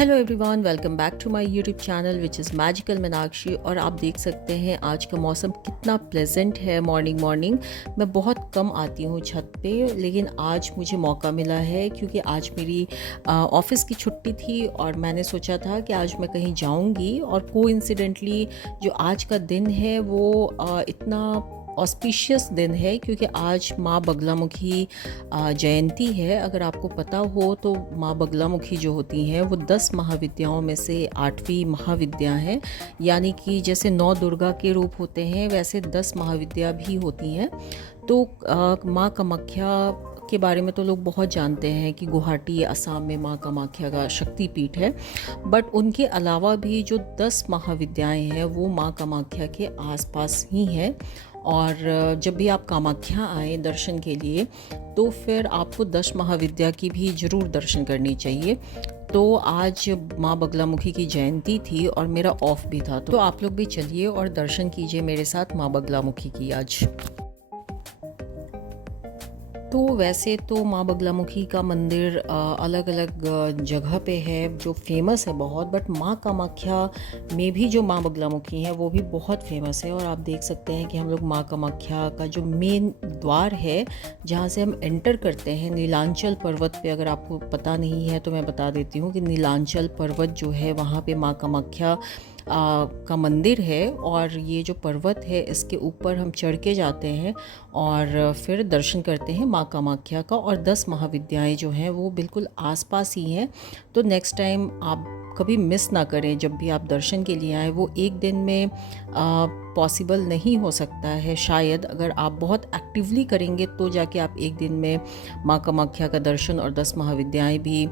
Hello everyone, welcome back to my YouTube channel which is Magical Meenakshi. और आप देख सकते हैं आज का मौसम कितना प्लेजेंट है। मॉर्निंग मैं बहुत कम आती हूँ छत पे, लेकिन आज मुझे मौका मिला है क्योंकि आज मेरी ऑफिस की छुट्टी थी और मैंने सोचा था कि आज मैं कहीं जाऊँगी। और कोइंसिडेंटली जो आज का दिन है वो इतना ऑस्पिशियस दिन है क्योंकि आज माँ बगलामुखी जयंती है। अगर आपको पता हो तो माँ बगलामुखी जो होती हैं वो 10 महाविद्याओं में से 8वीं महाविद्या है। यानी कि जैसे 9 दुर्गा के रूप होते हैं वैसे 10 महाविद्या भी होती हैं। तो माँ कामाख्या के बारे में तो लोग बहुत जानते हैं कि गुवाहाटी असम में माँ कामाख्या का शक्तिपीठ है, बट उनके अलावा भी जो 10 महाविद्याएं हैं वो माँ कामाख्या के आसपास ही हैं। और जब भी आप कामाख्या आए दर्शन के लिए तो फिर आपको 10 महाविद्या की भी ज़रूर दर्शन करनी चाहिए। तो आज माँ बगलामुखी की जयंती थी और मेरा ऑफ भी था, तो आप लोग भी चलिए और दर्शन कीजिए मेरे साथ माँ बगलामुखी की आज। तो वैसे तो माँ बगलामुखी का मंदिर अलग अलग जगह पे है जो फेमस है बहुत, बट माँ कामाख्या में भी जो माँ बगलामुखी है वो भी बहुत फेमस है। और आप देख सकते हैं कि हम लोग माँ कामाख्या का जो मेन द्वार है जहाँ से हम एंटर करते हैं नीलांचल पर्वत पे, अगर आपको पता नहीं है तो मैं बता देती हूँ कि नीलांचल पर्वत जो है वहाँ पे माँ कामाख्या का मंदिर है। और ये जो पर्वत है इसके ऊपर हम चढ़ के जाते हैं और फिर दर्शन करते हैं माँ कामाख्या का। और 10 महाविद्याएं जो हैं वो बिल्कुल आसपास ही हैं। तो नेक्स्ट टाइम आप कभी मिस ना करें, जब भी आप दर्शन के लिए आए। वो एक दिन में पॉसिबल नहीं हो सकता है शायद, अगर आप बहुत एक्टिवली करेंगे तो जाके आप एक दिन में माँ कामाख्या का दर्शन और 10 महाविद्याएं भी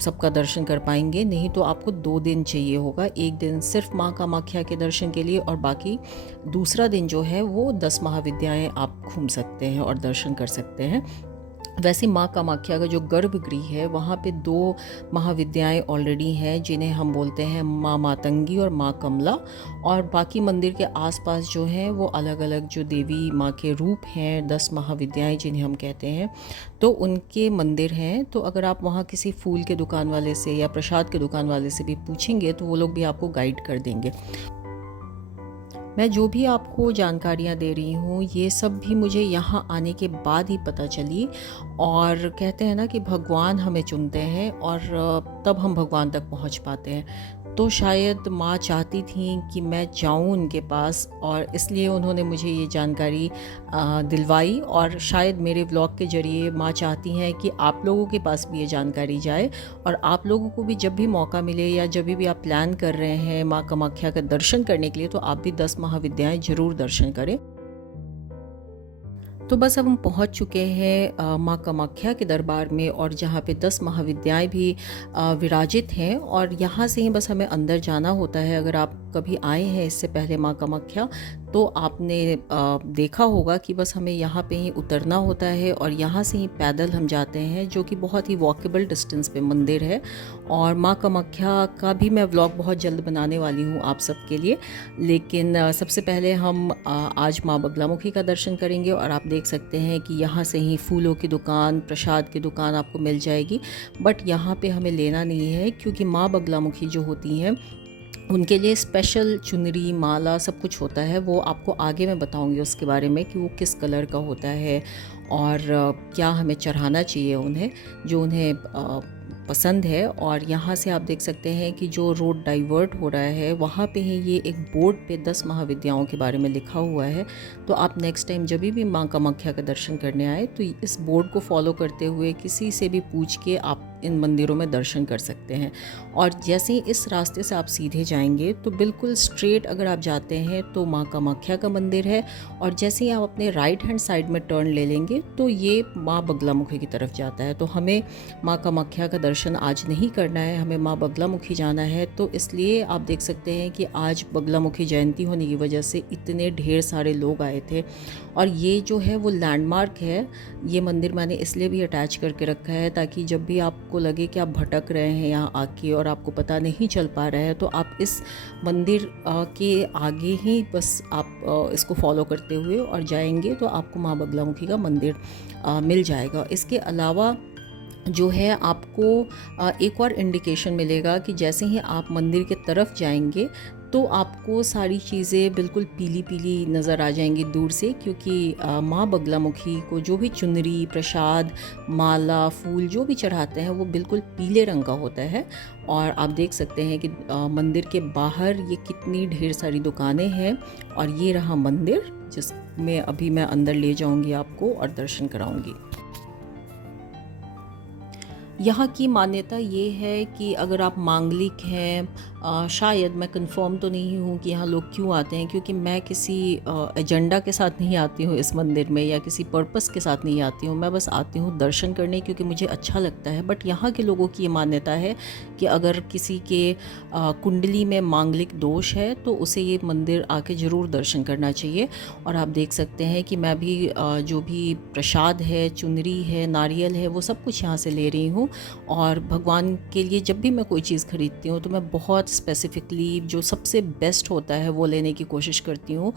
सबका दर्शन कर पाएंगे। नहीं तो आपको 2 दिन चाहिए होगा, एक दिन सिर्फ माँ कामाख्या के दर्शन के लिए और बाकी दूसरा दिन जो है वो 10 महाविद्याएं आप घूम सकते हैं और दर्शन कर सकते हैं। वैसे माँ कामाख्या का जो गर्भगृह है वहाँ पे 2 महाविद्याएं ऑलरेडी हैं जिन्हें हम बोलते हैं माँ मातंगी और माँ कमला। और बाकी मंदिर के आसपास जो हैं वो अलग अलग जो देवी माँ के रूप हैं, 10 महाविद्याएं जिन्हें हम कहते हैं, तो उनके मंदिर हैं। तो अगर आप वहाँ किसी फूल के दुकान वाले से या प्रसाद के दुकान वाले से भी पूछेंगे तो वो लोग भी आपको गाइड कर देंगे। मैं जो भी आपको जानकारियाँ दे रही हूँ ये सब भी मुझे यहाँ आने के बाद ही पता चली। और कहते हैं ना कि भगवान हमें चुनते हैं और तब हम भगवान तक पहुँच पाते हैं। तो शायद माँ चाहती थी कि मैं जाऊँ उनके पास और इसलिए उन्होंने मुझे ये जानकारी दिलवाई। और शायद मेरे व्लॉग के ज़रिए माँ चाहती हैं कि आप लोगों के पास भी ये जानकारी जाए और आप लोगों को भी जब भी मौका मिले या जब भी आप प्लान कर रहे हैं माँ कामाख्या का दर्शन करने के लिए तो आप भी 10 महाविद्याएं ज़रूर दर्शन करें। तो बस अब हम पहुंच चुके हैं माँ कामाख्या के दरबार में, और जहाँ पे 10 महाविद्याएं भी विराजित हैं। और यहाँ से ही बस हमें अंदर जाना होता है। अगर आप कभी आए हैं इससे पहले माँ कामाख्या तो आपने देखा होगा कि बस हमें यहाँ पे ही उतरना होता है और यहाँ से ही पैदल हम जाते हैं, जो कि बहुत ही वॉकेबल डिस्टेंस पे मंदिर है। और माँ कामाख्या का भी मैं व्लॉग बहुत जल्द बनाने वाली हूँ आप सबके लिए। लेकिन सबसे पहले हम आज माँ बगलामुखी का दर्शन करेंगे। और आप देख सकते हैं कि यहाँ से ही फूलों की दुकान, प्रसाद की दुकान आपको मिल जाएगी, बट यहाँ पे हमें लेना नहीं है क्योंकि माँ बगलामुखी जो होती हैं उनके लिए स्पेशल चुनरी, माला सब कुछ होता है। वो आपको आगे मैं बताऊंगी उसके बारे में कि वो किस कलर का होता है और क्या हमें चढ़ाना चाहिए उन्हें, जो उन्हें पसंद है। और यहाँ से आप देख सकते हैं कि जो रोड डाइवर्ट हो रहा है वहाँ पे ही ये एक बोर्ड पे 10 महाविद्याओं के बारे में लिखा हुआ है। तो आप नेक्स्ट टाइम जब भी माँ कामाख्या का दर्शन करने आए तो इस बोर्ड को फॉलो करते हुए किसी से भी पूछ के आप इन मंदिरों में दर्शन कर सकते हैं। और जैसे ही इस रास्ते से आप सीधे जाएंगे तो बिल्कुल स्ट्रेट अगर आप जाते हैं तो माँ कामाख्या का मंदिर है, और जैसे ही आप अपने राइट हैंड साइड में टर्न ले लेंगे तो ये माँ बगलामुखी की तरफ जाता है। तो हमें माँ कामाख्या का दर्शन आज नहीं करना है, हमें माँ बगलामुखी जाना है। तो इसलिए आप देख सकते हैं कि आज बगलामुखी जयंती होने की वजह से इतने ढेर सारे लोग आए थे। और ये जो है वो लैंडमार्क है, ये मंदिर मैंने इसलिए भी अटैच करके रखा है ताकि जब भी आपको लगे कि आप भटक रहे हैं यहाँ आके और आपको पता नहीं चल पा रहा है तो आप इस मंदिर के आगे ही बस आप इसको फॉलो करते हुए और जाएंगे तो आपको माँ बगलामुखी का मंदिर मिल जाएगा। इसके अलावा जो है आपको एक और इंडिकेशन मिलेगा कि जैसे ही आप मंदिर के तरफ जाएंगे तो आपको सारी चीज़ें बिल्कुल पीली पीली नज़र आ जाएंगी दूर से, क्योंकि माँ बगलामुखी को जो भी चुनरी, प्रसाद, माला, फूल जो भी चढ़ाते हैं वो बिल्कुल पीले रंग का होता है। और आप देख सकते हैं कि मंदिर के बाहर ये कितनी ढेर सारी दुकानें हैं। और ये रहा मंदिर जिसमें अभी मैं अंदर ले जाऊंगी आपको और दर्शन कराऊंगी। यहाँ की मान्यता ये है कि अगर आप मांगलिक हैं, शायद, मैं कंफर्म तो नहीं हूँ कि यहाँ लोग क्यों आते हैं, क्योंकि मैं किसी एजेंडा के साथ नहीं आती हूँ इस मंदिर में या किसी पर्पस के साथ नहीं आती हूँ। मैं बस आती हूँ दर्शन करने, क्योंकि मुझे अच्छा लगता है। बट यहाँ के लोगों की ये मान्यता है कि अगर किसी के कुंडली में मांगलिक दोष है तो उसे ये मंदिर आके ज़रूर दर्शन करना चाहिए। और आप देख सकते हैं कि मैं भी जो भी प्रसाद है, चुनरी है, नारियल है, वो सब कुछ यहाँ से ले रही हूँ। और भगवान के लिए जब भी मैं कोई चीज़ खरीदती हूँ तो मैं बहुत स्पेसिफिकली जो सबसे बेस्ट होता है वो लेने की कोशिश करती हूँ,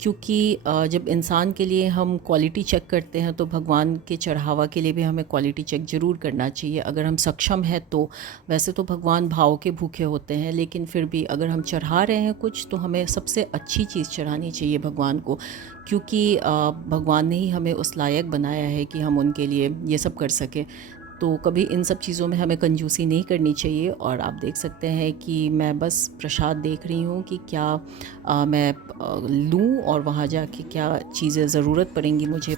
क्योंकि जब इंसान के लिए हम क्वालिटी चेक करते हैं तो भगवान के चढ़ावा के लिए भी हमें क्वालिटी चेक ज़रूर करना चाहिए, अगर हम सक्षम हैं तो। वैसे तो भगवान भाव के भूखे होते हैं, लेकिन फिर भी अगर हम चढ़ा रहे हैं कुछ तो हमें सबसे अच्छी चीज़ चढ़ानी चाहिए भगवान को, क्योंकि भगवान ने ही हमें उस लायक बनाया है कि हम उनके लिए ये सब कर सकें। तो कभी इन सब चीज़ों में हमें कंजूसी नहीं करनी चाहिए। और आप देख सकते हैं कि मैं बस प्रसाद देख रही हूँ कि क्या मैं लूँ और वहाँ जाके क्या चीज़ें ज़रूरत पड़ेंगी मुझे।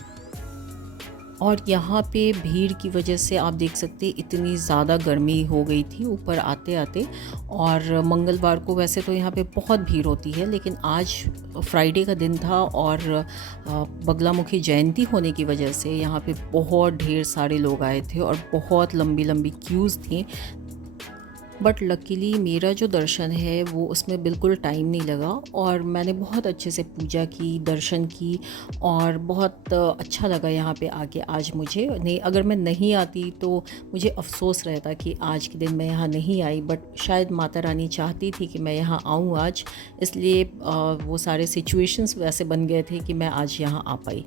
और यहाँ पे भीड़ की वजह से आप देख सकते इतनी ज़्यादा गर्मी हो गई थी ऊपर आते आते। और मंगलवार को वैसे तो यहाँ पे बहुत भीड़ होती है, लेकिन आज फ्राइडे का दिन था और बगलामुखी जयंती होने की वजह से यहाँ पे बहुत ढेर सारे लोग आए थे और बहुत लंबी लंबी क्यूज़ थी। बट लकीली मेरा जो दर्शन है वो उसमें बिल्कुल टाइम नहीं लगा और मैंने बहुत अच्छे से पूजा की, दर्शन की और बहुत अच्छा लगा यहाँ पे आके आज मुझे। नहीं, अगर मैं नहीं आती तो मुझे अफ़सोस रहता कि आज के दिन मैं यहाँ नहीं आई, बट शायद माता रानी चाहती थी कि मैं यहाँ आऊँ आज, इसलिए वो सारे सिचुएशंस वैसे बन गए थे कि मैं आज यहाँ आ पाई।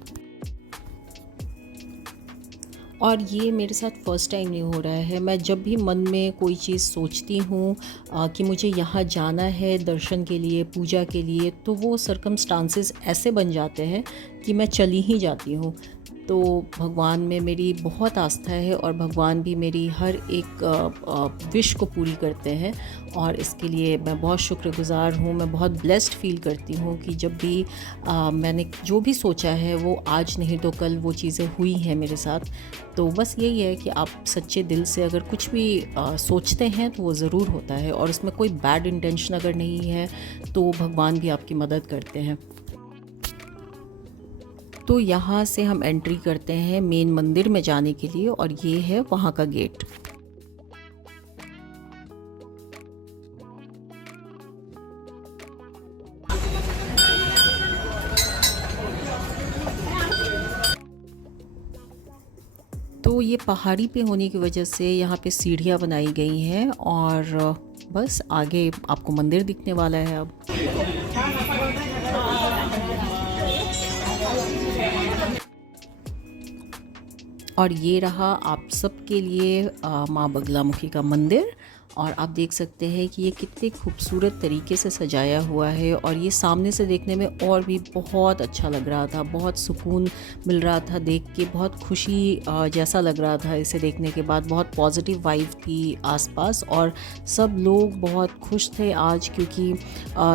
और ये मेरे साथ फ़र्स्ट टाइम नहीं हो रहा है। मैं जब भी मन में कोई चीज़ सोचती हूँ कि मुझे यहाँ जाना है दर्शन के लिए, पूजा के लिए, तो वो सर्कमस्टांसेस ऐसे बन जाते हैं कि मैं चली ही जाती हूँ। तो भगवान में मेरी बहुत आस्था है और भगवान भी मेरी हर एक विश को पूरी करते हैं और इसके लिए मैं बहुत शुक्रगुज़ार हूँ। मैं बहुत ब्लेस्ड फ़ील करती हूँ कि जब भी मैंने जो भी सोचा है वो आज नहीं तो कल वो चीज़ें हुई हैं मेरे साथ। तो बस यही है कि आप सच्चे दिल से अगर कुछ भी सोचते हैं तो वो ज़रूर होता है और उसमें कोई बैड इंटेंशन अगर नहीं है तो भगवान भी आपकी मदद करते हैं। तो यहाँ से हम एंट्री करते हैं मेन मंदिर में जाने के लिए और ये है वहाँ का गेट। तो ये पहाड़ी पे होने की वजह से यहाँ पे सीढ़ियाँ बनाई गई हैं और बस आगे आपको मंदिर दिखने वाला है अब। और ये रहा आप सबके लिए माँ बगलामुखी का मंदिर और आप देख सकते हैं कि ये कितने खूबसूरत तरीके से सजाया हुआ है और ये सामने से देखने में और भी बहुत अच्छा लग रहा था, बहुत सुकून मिल रहा था देख के, बहुत खुशी जैसा लग रहा था इसे देखने के बाद। बहुत पॉजिटिव वाइब थी आसपास और सब लोग बहुत खुश थे आज, क्योंकि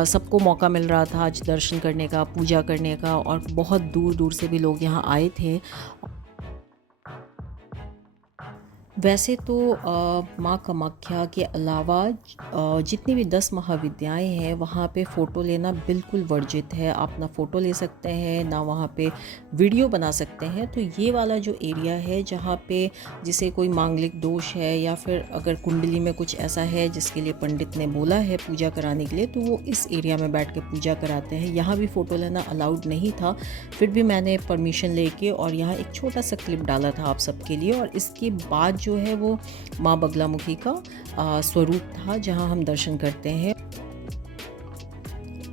सबको मौका मिल रहा था आज दर्शन करने का, पूजा करने का और बहुत दूर दूर से भी लोग यहाँ आए थे। वैसे तो माँ कामाख्या के अलावा जितनी भी 10 महाविद्याएं हैं वहाँ पे फ़ोटो लेना बिल्कुल वर्जित है। आप ना फ़ोटो ले सकते हैं ना वहाँ पे वीडियो बना सकते हैं। तो ये वाला जो एरिया है जहाँ पे जिसे कोई मांगलिक दोष है या फिर अगर कुंडली में कुछ ऐसा है जिसके लिए पंडित ने बोला है पूजा कराने के लिए, तो वो इस एरिया में बैठ के पूजा कराते हैं। यहाँ भी फ़ोटो लेना अलाउड नहीं था, फिर भी मैंने परमिशन लेके और यहाँ एक छोटा सा क्लिप डाला था आप सबके लिए। और इसके बाद जो है वो माँ बगलामुखी का स्वरूप था जहाँ हम दर्शन करते हैं।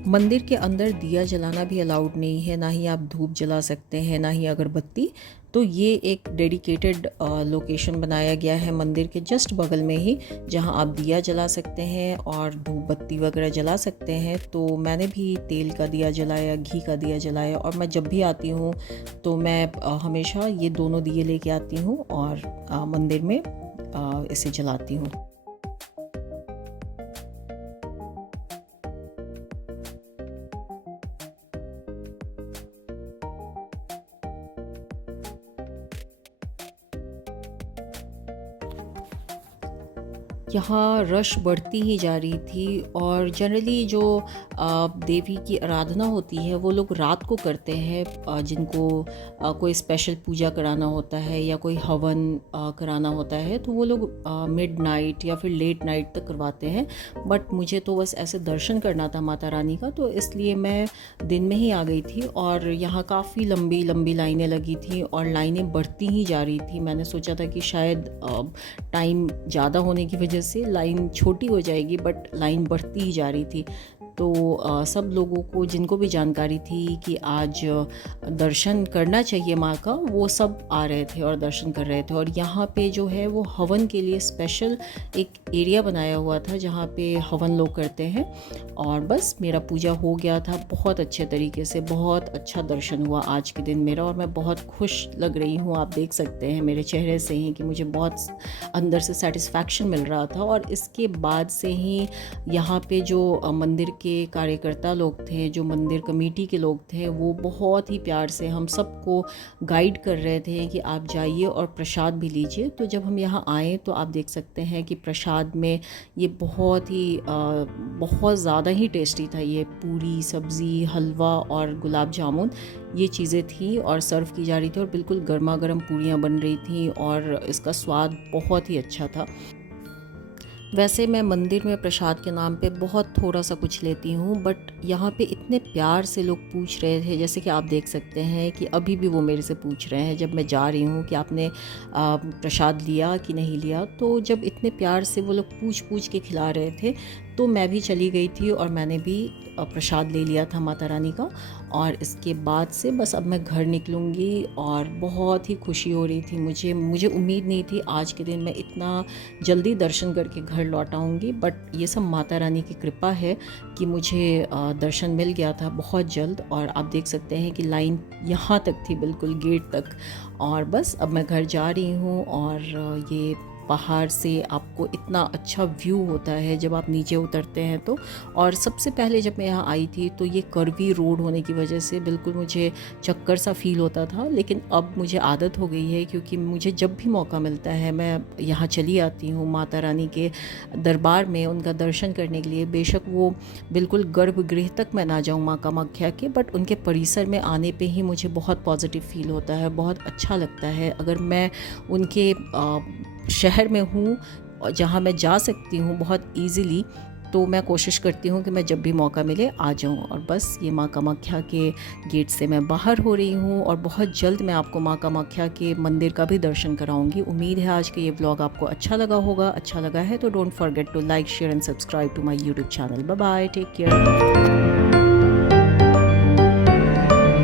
मंदिर के अंदर दिया जलाना भी अलाउड नहीं है, ना ही आप धूप जला सकते हैं, ना ही अगरबत्ती। तो ये एक डेडिकेटेड लोकेशन बनाया गया है मंदिर के जस्ट बगल में ही, जहां आप दिया जला सकते हैं और धूप बत्ती वगैरह जला सकते हैं। तो मैंने भी तेल का दिया जलाया, घी का दिया जलाया, और मैं जब भी आती हूँ तो मैं हमेशा ये दोनों दिए लेके आती हूँ और मंदिर में इसे जलाती हूँ। यहाँ रश बढ़ती ही जा रही थी, और जनरली जो देवी की आराधना होती है वो लोग रात को करते हैं, जिनको कोई स्पेशल पूजा कराना होता है या कोई हवन कराना होता है, तो वो लोग मिडनाइट या फिर लेट नाइट तक करवाते हैं। बट मुझे तो बस ऐसे दर्शन करना था माता रानी का, तो इसलिए मैं दिन में ही आ गई थी। और यहाँ काफ़ी लंबी लंबी लाइनें लगी थी और लाइनें बढ़ती ही जा रही थी। मैंने सोचा था कि शायद टाइम ज़्यादा होने की वजह से लाइन छोटी हो जाएगी, बट लाइन बढ़ती ही जा रही थी। तो सब लोगों को जिनको भी जानकारी थी कि आज दर्शन करना चाहिए माँ का, वो सब आ रहे थे और दर्शन कर रहे थे। और यहाँ पे जो है वो हवन के लिए स्पेशल एक एरिया बनाया हुआ था जहाँ पे हवन लोग करते हैं। और बस मेरा पूजा हो गया था बहुत अच्छे तरीके से, बहुत अच्छा दर्शन हुआ आज के दिन मेरा, और मैं बहुत खुश लग रही हूँ। आप देख सकते हैं मेरे चेहरे से ही कि मुझे बहुत अंदर से सेटिस्फैक्शन मिल रहा था। और इसके बाद से ही यहाँ पे जो मंदिर के कार्यकर्ता लोग थे, जो मंदिर कमेटी के लोग थे, वो बहुत ही प्यार से हम सबको गाइड कर रहे थे कि आप जाइए और प्रसाद भी लीजिए। तो जब हम यहाँ आए तो आप देख सकते हैं कि प्रसाद में ये बहुत ज़्यादा ही टेस्टी था। ये पूरी, सब्ज़ी, हलवा और गुलाब जामुन, ये चीज़ें थी और सर्व की जा रही थी, और बिल्कुल गर्मा गर्म पूरियाँ बन रही थी और इसका स्वाद बहुत ही अच्छा था। वैसे मैं मंदिर में प्रसाद के नाम पे बहुत थोड़ा सा कुछ लेती हूँ, बट यहाँ पे इतने प्यार से लोग पूछ रहे थे, जैसे कि आप देख सकते हैं कि अभी भी वो मेरे से पूछ रहे हैं जब मैं जा रही हूँ कि आपने प्रसाद लिया कि नहीं लिया। तो जब इतने प्यार से वो लोग पूछ पूछ के खिला रहे थे, तो मैं भी चली गई थी और मैंने भी प्रसाद ले लिया था माता रानी का। और इसके बाद से बस अब मैं घर निकलूँगी, और बहुत ही खुशी हो रही थी मुझे उम्मीद नहीं थी आज के दिन मैं इतना जल्दी दर्शन करके घर लौट आऊँगी। बट ये सब माता रानी की कृपा है कि मुझे दर्शन मिल गया था बहुत जल्द। और आप देख सकते हैं कि लाइन यहाँ तक थी, बिल्कुल गेट तक। और बस अब मैं घर जा रही हूँ, और ये पहाड़ से आपको इतना अच्छा व्यू होता है जब आप नीचे उतरते हैं तो। और सबसे पहले जब मैं यहाँ आई थी तो ये कर्वी रोड होने की वजह से बिल्कुल मुझे चक्कर सा फील होता था, लेकिन अब मुझे आदत हो गई है, क्योंकि मुझे जब भी मौका मिलता है मैं यहाँ चली आती हूँ माता रानी के दरबार में उनका दर्शन करने के लिए। बेशक वो बिल्कुल गर्भगृह तक मैं ना जाऊँ माँ कामाख्या के, बट उनके परिसर में आने पे ही मुझे बहुत पॉजिटिव फील होता है, बहुत अच्छा लगता है। अगर मैं उनके शहर में हूँ जहाँ मैं जा सकती हूँ बहुत इजीली, तो मैं कोशिश करती हूँ कि मैं जब भी मौका मिले आ जाऊँ। और बस ये माँ कामाख्या के गेट से मैं बाहर हो रही हूँ, और बहुत जल्द मैं आपको माँ कामाख्या के मंदिर का भी दर्शन कराऊंगी। उम्मीद है आज का ये व्लॉग आपको अच्छा लगा होगा। अच्छा लगा है तो don't forget to like, share and subscribe to my YouTube channel. Bye bye, take care.